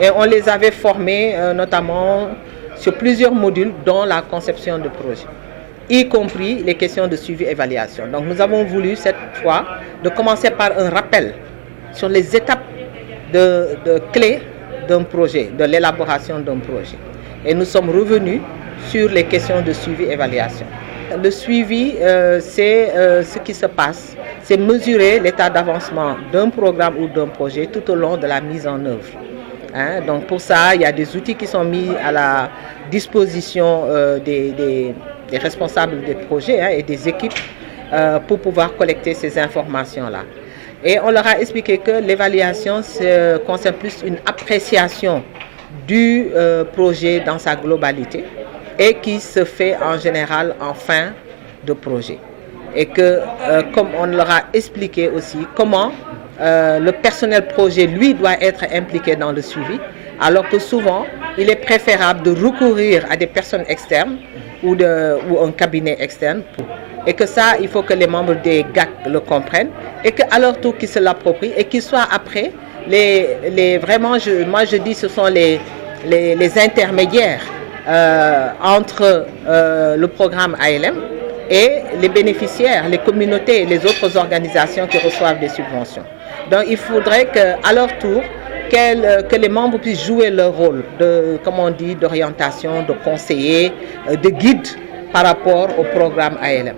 Et on les avait formés notamment sur plusieurs modules, dont la conception de projet, y compris les questions de suivi-évaluation. Donc nous avons voulu cette fois de commencer par un rappel sur les étapes de clés d'un projet, de l'élaboration d'un projet. Et nous sommes revenus sur les questions de suivi-évaluation. Le suivi, c'est ce qui se passe, c'est mesurer l'état d'avancement d'un programme ou d'un projet tout au long de la mise en œuvre. Donc pour ça, il y a des outils qui sont mis à la disposition des responsables des projets et des équipes pour pouvoir collecter ces informations-là. Et on leur a expliqué que l'évaluation concerne plus une appréciation du projet dans sa globalité et qui se fait en général en fin de projet. Et que, comme on leur a expliqué aussi, comment le personnel projet, lui, doit être impliqué dans le suivi, alors que souvent, il est préférable de recourir à des personnes externes ou un cabinet externe. Et que ça, il faut que les membres des GAC le comprennent et qu'à leur tour, qu'ils se l'approprient et qu'ils soient après, vraiment, moi je dis, ce sont les intermédiaires entre le programme ALM et les bénéficiaires, les communautés et les autres organisations qui reçoivent des subventions. Donc il faudrait qu'à leur tour, que les membres puissent jouer leur rôle de, comme on dit, d'orientation, de conseiller, de guide par rapport au programme ALM.